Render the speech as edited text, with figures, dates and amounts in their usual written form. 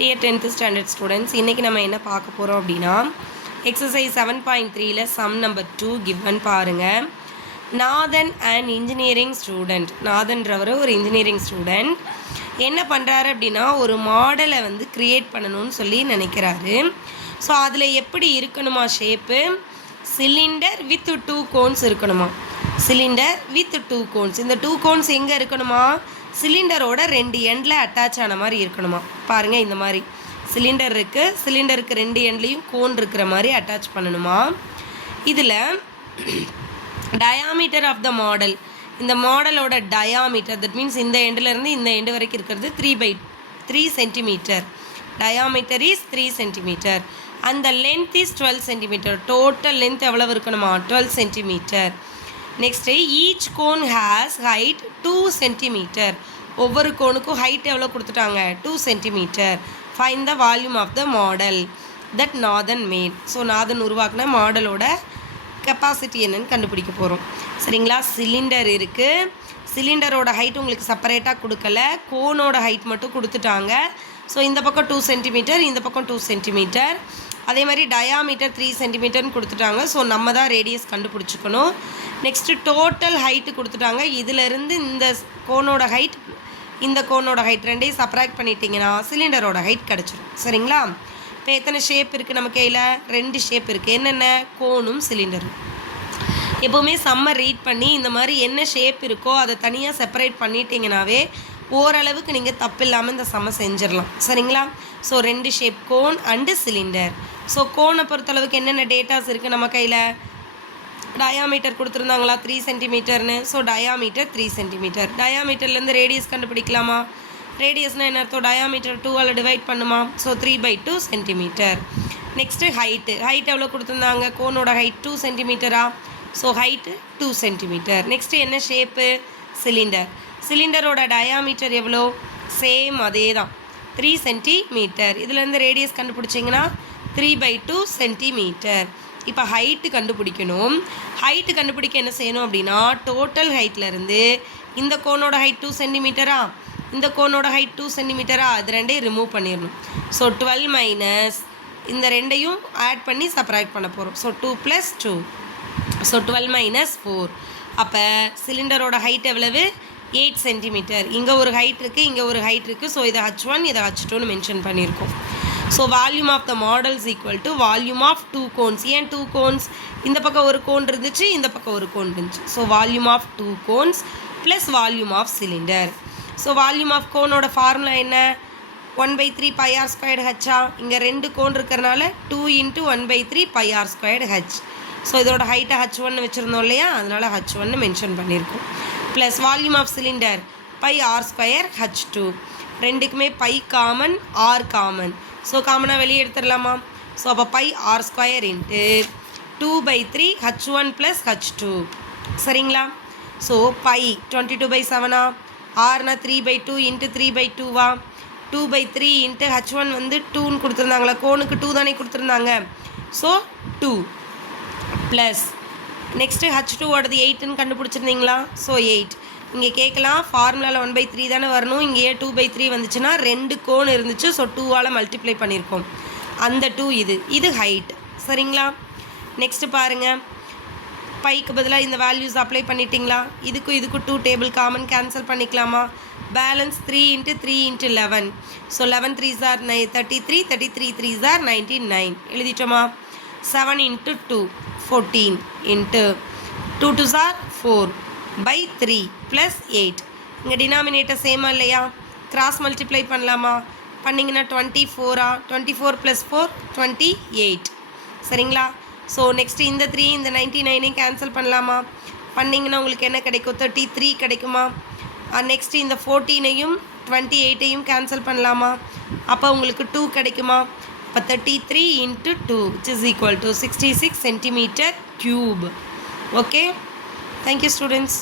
Dear 10th standard students, இன்னைக்கு நம்ம என்ன பார்க்க போகிறோம் அப்படின்னா எக்ஸசைஸ் 7.3ல சம் நம்பர் 2 given பாருங்க. நாதன் அண்ட் இன்ஜினியரிங் ஸ்டூடெண்ட், நாதன்றவர் ஒரு இன்ஜினியரிங் ஸ்டூடெண்ட் என்ன பண்ணுறாரு அப்படின்னா ஒரு மாடலை வந்து க்ரியேட் பண்ணணும்னு சொல்லி நினைக்கிறாரு. ஸோ அதில் எப்படி இருக்கணுமா ஷேப்பு, சிலிண்டர் வித் 2 கோன்ஸ் இருக்கணுமா, சிலிண்டர் வித் 2 கோன்ஸ். இந்த 2 கோன்ஸ் எங்கே இருக்கணுமா, சிலிண்டரோட 2 எண்டில் அட்டாச் ஆன மாதிரி இருக்கணுமா. பாருங்கள், இந்த மாதிரி சிலிண்டர் இருக்குது, சிலிண்டருக்கு 2 எண்ட்லேயும் கோன் இருக்கிற மாதிரி அட்டாச் பண்ணணுமா. இதில் டயாமீட்டர் ஆஃப் த மாடல், இந்த மாடலோட டயாமீட்டர், தட் மீன்ஸ் இந்த எண்டிலேருந்து இந்த எண்டு வரைக்கும் இருக்கிறது 3/3 சென்டிமீட்டர். Diameter is 3 centimetre. அந்த length is 12 centimetre. Total length எவ்வளவு இருக்கணுமா, 12 centimetre. Next each cone has height 2 centimetre. ஒவ்வொரு கோனுக்கும் ஹைட் எவ்வளோ கொடுத்துட்டாங்க, 2 centimetre. Find the volume of the model that Nathan made. So Nathan உருவாக்குன மாடலோட கெப்பாசிட்டி என்னன்னு கண்டுபிடிக்க போகிறோம். சரிங்களா, சிலிண்டர் இருக்குது, சிலிண்டரோட ஹைட் உங்களுக்கு செப்பரேட்டாக கொடுக்கல, கோனோட ஹைட் மட்டும் கொடுத்துட்டாங்க. ஸோ இந்த பக்கம் 2 சென்டிமீட்டர், இந்த பக்கம் 2 சென்டிமீட்டர். அதே மாதிரி டயாமீட்டர் 3 சென்டிமீட்டர்னு கொடுத்துட்டாங்க. ஸோ நம்ம தான் ரேடியஸ் கண்டுபிடிச்சிக்கணும். நெக்ஸ்ட்டு டோட்டல் ஹைட்டு கொடுத்துட்டாங்க. இதிலேருந்து இந்த கோனோட ஹைட், இந்த கோனோட ஹைட் ரெண்டையும் சப்ராக்ட் பண்ணிட்டீங்கன்னா சிலிண்டரோட ஹைட் கிடச்சிடும். சரிங்களா, இப்போ எத்தனை ஷேப் இருக்குது நம்ம கையில், 2 ஷேப் இருக்குது. என்னென்ன, கோனும் சிலிண்டரும். எப்போவுமே சம்மை ரீட் பண்ணி இந்த மாதிரி என்ன ஷேப் இருக்கோ அதை தனியாக செப்பரேட் பண்ணிட்டீங்கன்னாவே ஓரளவுக்கு நீங்கள் தப்பு இல்லாமல் இந்த சம்மை செஞ்சிடலாம். சரிங்களா, so 2 shape, cone and cylinder. So கோனை பொறுத்தளவுக்கு என்னென்ன டேட்டாஸ் இருக்குது நம்ம கையில், டயாமீட்டர் கொடுத்துருந்தாங்களா 3 சென்டிமீட்டர்னு. So diameter 3 centimetre. டயாமீட்டர்லேருந்து ரேடியஸ் கண்டுபிடிக்கலாமா, ரேடியஸ்னால் என்ன அர்த்தம், டயாமீட்டர் 2ஆல் டிவைட் பண்ணுமா. So 3/2 centimetre. Next height, height எவ்வளோ கொடுத்துருந்தாங்க, கோனோட ஹைட் 2 சென்டிமீட்டரா. So height 2 centimetre. நெக்ஸ்ட்டு என்ன ஷேப்பு, சிலிண்டர். சிலிண்டரோட டயாமீட்டர் எவ்வளோ, சேம் அதே தான் 3 சென்டிமீட்டர். இதுலேருந்து ரேடியஸ் கண்டுபிடிச்சிங்கன்னா 3/2 சென்டிமீட்டர். இப்போ ஹைட்டு கண்டுபிடிக்கணும். ஹைட்டு கண்டுபிடிக்க என்ன செய்யணும் அப்படின்னா, டோட்டல் ஹைட்லேருந்து இந்த கோனோட ஹைட் 2 சென்டிமீட்டரா, இந்த கோனோட ஹைட் 2 சென்டிமீட்டரா, அது ரெண்டையும் ரிமூவ் பண்ணிடணும். ஸோ 12 மைனஸ் இந்த ரெண்டையும் ஆட் பண்ணி சப்ராக்ட் பண்ண போகிறோம். ஸோ 2 + 2. ஸோ 12 - 4. அப்போ சிலிண்டரோட ஹைட் எவ்வளவு, 8 சென்டிமீட்டர். இங்கே ஒரு ஹைட் இருக்குது, இங்கே ஒரு ஹைட் இருக்குது. ஸோ இதை H1, இதை H2ன்னு மென்ஷன் பண்ணியிருக்கோம். So volume of the models equal to volume of 2 cones. ஏன் 2 கோன்ஸ், இந்த பக்கம் ஒரு கோன் இருந்துச்சு, இந்த பக்கம் ஒரு கோன் இருந்துச்சு. So volume of 2 cones plus volume of cylinder. So volume of கோனோட ஃபார்முலா என்ன, 1/3 πr² ஹச்சா. இங்கே 2 கோன் இருக்கிறனால 2 × 1/3 πr² ஹச். ஸோ இதோட ஹைட்டை H1 வச்சுருந்தோம் இல்லையா, அதனால் H1 மென்ஷன் பண்ணியிருக்கோம். Plus volume of cylinder πr² H2. ரெண்டுக்குமே pi common, r common. So காமனாக வெளியே எடுத்துடலாமா. ஸோ அப்போ πr² × 2/3 H1 + H2. சரிங்களா, ஸோ பை 22/7ஆ, ஆர்னா 3/2 × 3/2வா, 2/3 × H1 வந்து 2ன்னு கொடுத்துருந்தாங்களா, கோனுக்கு 2 தானே கொடுத்துருந்தாங்க. ஸோ 2 ப்ளஸ் நெக்ஸ்ட்டு H2ஓடது 8ன்னு கண்டுபிடிச்சிருந்தீங்களா. ஸோ 8. இங்கே கேட்கலாம், ஃபார்முலாவில் 1/3 தானே வரணும், இங்கேயே 2/3 வந்துச்சுன்னா 2 கோன் இருந்துச்சு. ஸோ 2ஆல் மல்டிப்ளை பண்ணியிருக்கோம். அந்த 2 இது ஹைட். சரிங்களா, நெக்ஸ்ட்டு பாருங்கள், பைக்கு பதிலாக இந்த வேல்யூஸ் அப்ளை பண்ணிட்டீங்களா. இதுக்கும் 2 டேபிள் காமன் கேன்சல் பண்ணிக்கலாமா. Balance 3 × 3 × 11. So 11 3s are 33, 33 3s are 99. எழுதிட்டோமா. 7 × 2 14 × 2 2s are 4/3 + 8. இங்கே டினாமினேட்டர் சேமாக இல்லையா, கிராஸ் மல்டிப்ளை பண்ணலாமா. பண்ணிங்கன்னா 24ஆ, 24 + 4 28. சரிங்களா, ஸோ நெக்ஸ்ட்டு இந்த 3 இந்த 99ஐயும் கேன்சல் பண்ணலாமா. பண்ணிங்கன்னா உங்களுக்கு என்ன கிடைக்கும், 33 கிடைக்குமா. நெக்ஸ்ட்டு இந்த 14ஐயும் 28ஐயும் கேன்சல் பண்ணலாமா. அப்போ உங்களுக்கு 2 கிடைக்குமா. இப்போ 33 × 2 which is equal to 66 cm3. Okay, thank you students.